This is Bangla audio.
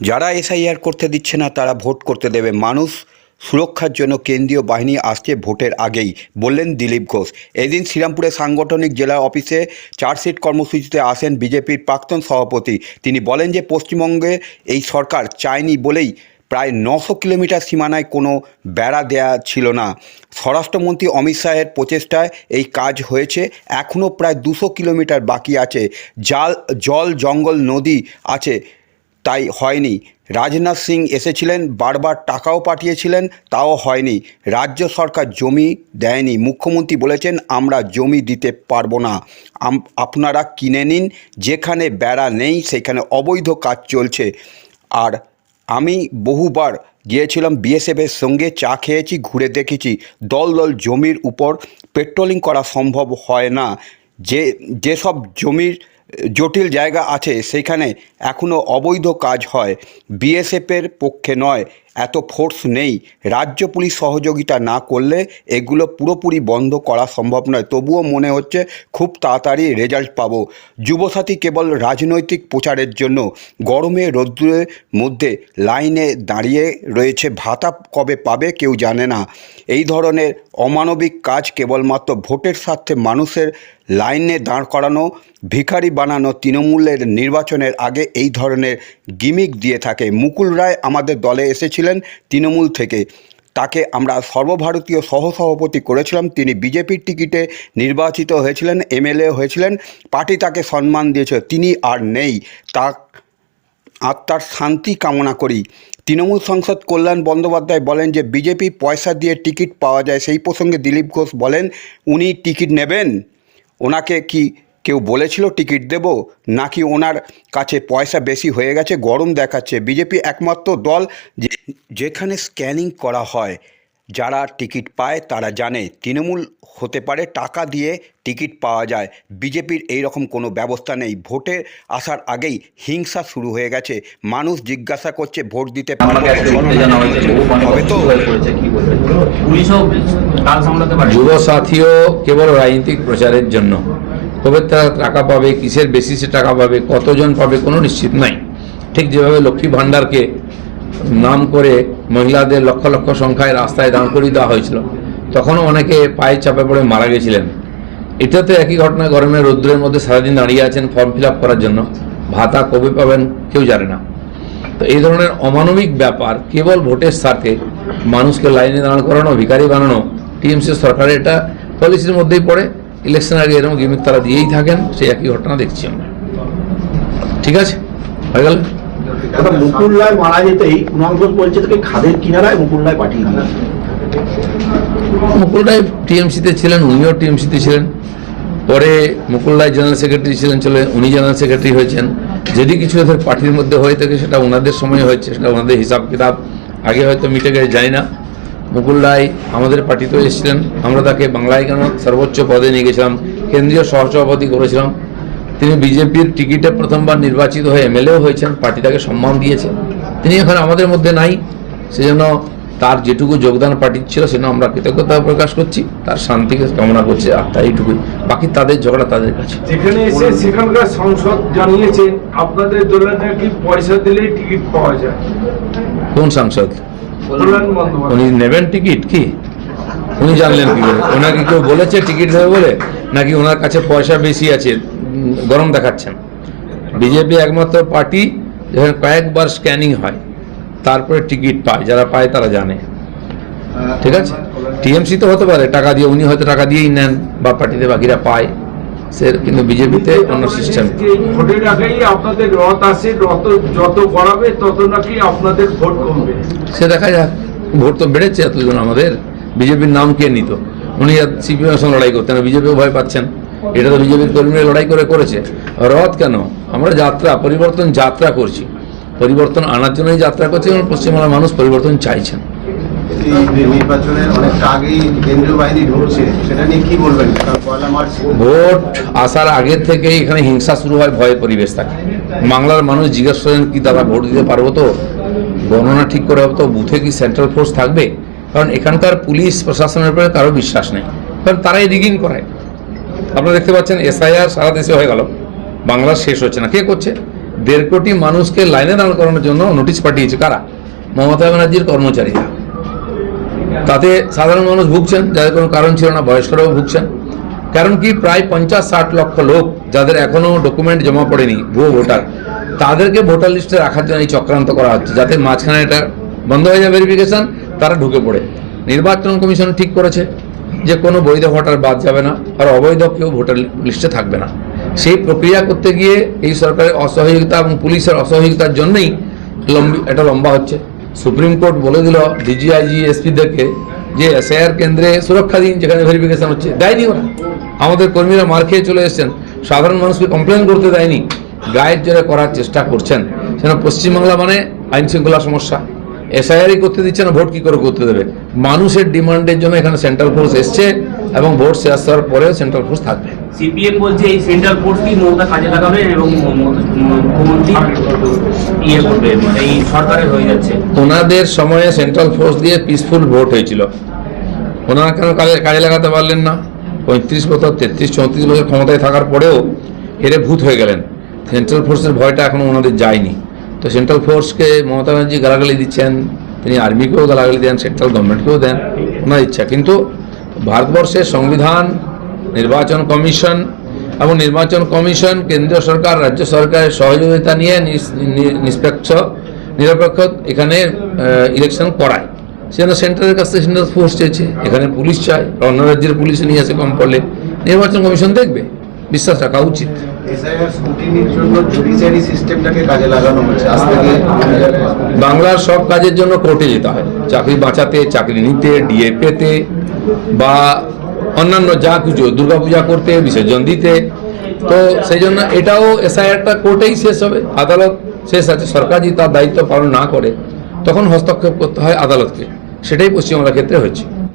যারা এসআইআর করতে দিচ্ছে না তারা ভোট করতে দেবে। মানুষ সুরক্ষার জন্য কেন্দ্রীয় বাহিনী আসছে ভোটের আগেই, বললেন দিলীপ ঘোষ। এদিন শ্রীরামপুরে সাংগঠনিক জেলা অফিসে চার্জশিট কর্মসূচিতে আসেন বিজেপির প্রাক্তন সভাপতি। তিনি বলেন যে পশ্চিমবঙ্গে এই সরকার চায়নি বলেই প্রায় 900 কিলোমিটার সীমানায় কোনো বেড়া দেয়া ছিল না। স্বরাষ্ট্রমন্ত্রী অমিত শাহের প্রচেষ্টায় এই কাজ হয়েছে। এখনও প্রায় 200 কিলোমিটার বাকি আছে। জল জঙ্গল নদী আছে, তাই হয়নি। রাজনাথ সিং এসেছিলেন, বারবার টাকাও পাঠিয়েছিলেন, তাও হয়নি। রাজ্য সরকার জমি দেয়নি। মুখ্যমন্ত্রী বলেছেন আমরা জমি দিতে পারবো না, আপনারা কিনে নিন। যেখানে বেড়া নেই সেখানে অবৈধ কাজ চলছে। আর আমি বহুবার গিয়েছিলাম বিএসএফের সঙ্গে, চা খেয়েছি, ঘুরে দেখেছি। দল দল জমির উপর পেট্রোলিং করা সম্ভব হয় না। যেসব জমির জটিল জায়গা আছে সেখানে এখনও অবৈধ কাজ হয়। বিএসএফের পক্ষে নয়, এত ফোর্স নেই। রাজ্য পুলিশ সহযোগিতা না করলে এগুলো পুরোপুরি বন্ধ করা সম্ভব নয়। তবুও মনে হচ্ছে খুব তাড়াতাড়ি রেজাল্ট পাবো। যুবসাথী কেবল রাজনৈতিক প্রচারের জন্য। গরমে রৌদ্রের মধ্যে লাইনে দাঁড়িয়ে রয়েছে, ভাতা কবে পাবে কেউ জানে না। এই ধরনের অমানবিক কাজ কেবলমাত্র ভোটের স্বার্থে মানুষের লাইনে দাঁড় করানো, ভিখারি বানানো তৃণমূলের নির্বাচনের আগে এই ধরনের গিমিক দিয়ে থাকে। মুকুল রায় আমাদের দলে এসেছিলেন তৃণমূল থেকে, তাকে আমরা সর্বভারতীয় সহসভাপতি করেছিলাম। তিনি বিজেপির টিকিটে নির্বাচিত হয়েছিলেন, এমএলএ হয়েছিলেন, পার্টি তাকে সম্মান দিয়েছে। তিনি আর নেই, তার আত্মার শান্তি কামনা করি। তৃণমূল সাংসদ কল্যাণ বন্দ্যোপাধ্যায় বলেন যে বিজেপি পয়সা দিয়ে টিকিট পাওয়া যায়। সেই প্রসঙ্গে দিলীপ ঘোষ বলেন উনি টিকিট নেবেন? ওনাকে কি কেউ বলেছিল টিকিট দেব, নাকি ওনার কাছে পয়সা বেশি হয়ে গেছে, গরম দেখাচ্ছে? বিজেপি একমাত্র দল যেখানে স্ক্যানিং করা হয়। যারা টিকিট পায় তারা জানে তৃণমূল হতে পারে টাকা দিয়ে টিকিট পাওয়া যায়। বিজেপির এই রকম কোনো ব্যবস্থা নেই। ভোটে আসার আগেই হিংসা শুরু হয়ে গেছে। মানুষ জিজ্ঞাসা করছে ভোট দিতে হবে তো? যুব সাথীও কেবল রাজনৈতিক প্রচারের জন্য। কবে তারা টাকা পাবে, কিসের বেসিসে টাকা পাবে, কতজন পাবে কোনো নিশ্চিত নাই। ঠিক যেভাবে লক্ষ্মী ভাণ্ডারকে নাম করে মহিলাদের লক্ষ লক্ষ সংখ্যায় রাস্তায় দাঁড় করিয়ে দেওয়া হয়েছিল, তখনও অনেকে পায়ে চাপে পড়ে মারা গেছিলেন। এটাতে একই ঘটনা। গরমের রৌদ্রের মধ্যে সারাদিন দাঁড়িয়ে আছেন ফর্ম ফিল আপ করার জন্য, ভাতা কবে পাবেন কেউ জানে না। তো এই ধরনের অমানবিক ব্যাপার কেবল ভোটের স্বার্থে মানুষকে লাইনে দাঁড় করানো, ভিখারি বানানো টিএমসি সরকারের এটা পলিসির মধ্যেই পড়ে। ইলেকশন আগে এরকম গিমিক তারা দিয়েই থাকেন, সেই একই ঘটনা দেখছি আমরা। ঠিক আছে, হয়ে গেল। মুকুল রায় মারা যেতেই কুণাল ঘোষ বলছে তাকে খাদের কিনারায় মুকুল রায় পাঠিয়ে দিলেন। মুকুল রায় টিএমসিতে ছিলেন, উনিও টিএমসিতে ছিলেন। পরে মুকুল রায় জেনারেল সেক্রেটারি ছিলেন, উনি জেনারেল সেক্রেটারি হয়েছেন। যদি কিছু এদের পার্টির মধ্যে হয়ে থাকে সেটা ওনাদের সময় হয়েছে, সেটা ওনাদের হিসাব কিতাব আগে হয়তো মিটে গেছে, জানি না। মুকুল রায় আমাদের পার্টিতেও এসেছিলেন, আমরা তাকে বাংলায় কেন সর্বোচ্চ পদে নিয়ে গেছিলাম, কেন্দ্রীয় সহসভাপতি করেছিলাম। তিনি বিজেপির টিকিটে প্রথমবার নির্বাচিত হয়ে এমএলএও হয়েছেন, পার্টি তাকে সম্মান দিয়েছে। তিনি এখন আমাদের মধ্যে নাই, সেজন্য তার যেটুকু যোগদান পার্টির ছিল সেজন্য আমরা কৃতজ্ঞতা প্রকাশ করছি, তার শান্তিকে কামনা করছি। আর তাই এইটুকুই, বাকি তাদের ঝগড়া তাদের কাছে। যেখানে এসে সেখানকার সংসদ জানিয়েছেন আপনাদের দলের নাকি পয়সা দিলেই টিকিট পাওয়া যায়। কোন সাংসদ? উনি নেবেন টিকিট? কি উনি জানলেন কি করে? ওনাকে কেউ বলেছে টিকিট দেবে বলে, নাকি ওনার কাছে পয়সা বেশি আছে গরম দেখাচ্ছেন? বিজেপি একমাত্র পার্টি যেখানে কয়েকবার স্ক্যানিং হয় তারপরে টিকিট পায়, যারা পায় তারা জানে। ঠিক আছে, টিএমসি তো হতে পারে টাকা দিয়ে, উনি হয়তো টাকা দিয়েই নেন বা পার্টিতে বাকিরা পায়, কিন্তু বিজেপিতে অন্য সিস্টেম। ভোটের আগেই আপনাদের রথ আসে, রথ যত বাড়াবে তত নাকি আপনাদের ভোট কমবে। সে দেখা যাক। ভোট তো বেড়েছে এতজন আমাদের। বিজেপির নাম কে নিত? উনি সিপিএম এর সঙ্গে লড়াই করতেন, বিজেপিও ভয় পাচ্ছেন। এটা তো বিজেপির কর্মীরা লড়াই করে করেছে। রথ কেন? আমরা যাত্রা, পরিবর্তন যাত্রা করছি, পরিবর্তন আনার জন্যই যাত্রা করছি, এবং পশ্চিমবাংলার মানুষ পরিবর্তন চাইছেন। নির্বাচনের অনেকটা আগেই কেন্দ্রীয় বাহিনী ঢুকছে, সেটা নিয়ে কি বলবেন? ভোট আসার আগের থেকেই এখানে হিংসা শুরু হয়, ভয়ের পরিবেশ থাকে। বাংলার মানুষ জিজ্ঞেস করেন কি দাদা ভোট দিতে পারবো তো? গণনা ঠিক করে হবে তো? বুথে কি সেন্ট্রাল ফোর্স থাকবে? কারণ এখানকার পুলিশ প্রশাসনের উপরে কারো বিশ্বাস নেই, কারণ তারাই রিগিং করায়। আপনারা দেখতে পাচ্ছেন এসআইআর সারা দেশে হয়ে গেল, বাংলা শেষ হচ্ছে না। কে করছে? 1.5 কোটি মানুষকে লাইনে দাঁড় করানোর জন্য নোটিশ পাঠিয়েছে কারা? মমতা ব্যানার্জির কর্মচারীরা। তাতে সাধারণ মানুষ ভুগছেন, যাদের কোনো কারণ ছিল না, বয়স্করাও ভুগছেন। কারণ কি, প্রায় 50-60 লক্ষ লোক যাদের এখনো ডকুমেন্ট জমা পড়েনি, ভুয়ো ভোটার, তাদেরকে ভোটার লিস্টে রাখার জন্য এই চক্রান্ত করা হচ্ছে, যাতে মাঝখানে এটা বন্ধ হয়ে যায় ভেরিফিকেশন, তারা ঢুকে পড়ে। নির্বাচন কমিশন ঠিক করেছে যে কোনো বৈধ ভোটার বাদ যাবে না, আর অবৈধ কেউ ভোটার লিস্টে থাকবে না। সেই প্রক্রিয়া করতে গিয়ে এই সরকারের অসহযোগিতা এবং পুলিশের অসহযোগিতার জন্যই এটা লম্বা হচ্ছে। সুপ্রিম কোর্ট বলে দিল ডিজিআইজি এসপিদেরকে যে এসআইআর কেন্দ্রে সুরক্ষা দিন, যেখানে ভেরিফিকেশন হচ্ছে, দেয়নি ওরা। আমাদের কর্মীরা মার খেয়ে চলে এসেছেন, সাধারণ মানুষকে কমপ্লেন করতে দেয়নি, গায়ের জোরে করার চেষ্টা করছেন। সেন পশ্চিমবাংলা মানে আইন শৃঙ্খলা সমস্যা, এসআইআরই করতে দিচ্ছে না, ভোট কি করে করতে দেবে? মানুষের ডিমান্ডের জন্য এখানে সেন্ট্রাল ফোর্স এসছে এবং ভোট শেষ হওয়ার পরেও সেন্ট্রাল ফোর্স থাকবে। সিপিএম বলছে এই সেন্ট্রাল ফোর্স কি মমতা কাজে লাগাবে এবং মুখ্যমন্ত্রী ইয়ে করবে, এই সরকারের হয়ে যাচ্ছে। ওনাদের সময়ে সেন্ট্রাল ফোর্স দিয়ে পিসফুল ভোট হয়েছিল, ওনারা কেন কাজে লাগাতে পারলেন না? 35 বছর 33-34 বছর ক্ষমতায় থাকার পরেও হেরে ভূত হয়ে গেলেন। সেন্ট্রাল ফোর্সের ভয়টা এখনো ওনাদের যায়নি। তো সেন্ট্রাল ফোর্সকে মমতা ব্যানার্জি গালাগালি দিচ্ছেন, তিনি আর্মিকেও গালাগালি দেন, সেন্ট্রাল গভর্নমেন্টকেও দেন, ওনার ইচ্ছা। কিন্তু ভারতবর্ষের সংবিধান, নির্বাচন কমিশন এবং নির্বাচন কমিশন কেন্দ্রীয় সরকার রাজ্য সরকারের সহযোগিতা নিয়ে নিরপেক্ষ এখানে ইলেকশন করায়। সেজন্য সেন্ট্রালের কাছ থেকে সেন্ট্রাল ফোর্স চেয়েছে, এখানে পুলিশ চায়, অন্য রাজ্যের পুলিশে নিয়ে আসে কম পড়লে, নির্বাচন কমিশন দেখবে, বিশ্বাস রাখা উচিত। এসআইআর স্ক্রুটিনির জন্য জুডিশিয়ারি সিস্টেমটাকে কাজে লাগানো হচ্ছে। আজ থেকে বাংলার সব কাজের জন্য কোর্টে যেতে হয়, চাকরি বাঁচাতে, চাকরি নিতে, ডিএ পেতে বা অন্যান্য যা কিছু, দুর্গাপূজা করতে, বিসর্জন দিতে। তো সেই জন্য এটাও এসআইআরটা কোর্টেই শেষ হবে, আদালত শেষ আছে। সরকার যদি তার দায়িত্ব পালন না করে তখন হস্তক্ষেপ করতে হয় আদালতকে, সেটাই পশ্চিমবাংলার ক্ষেত্রে হচ্ছে।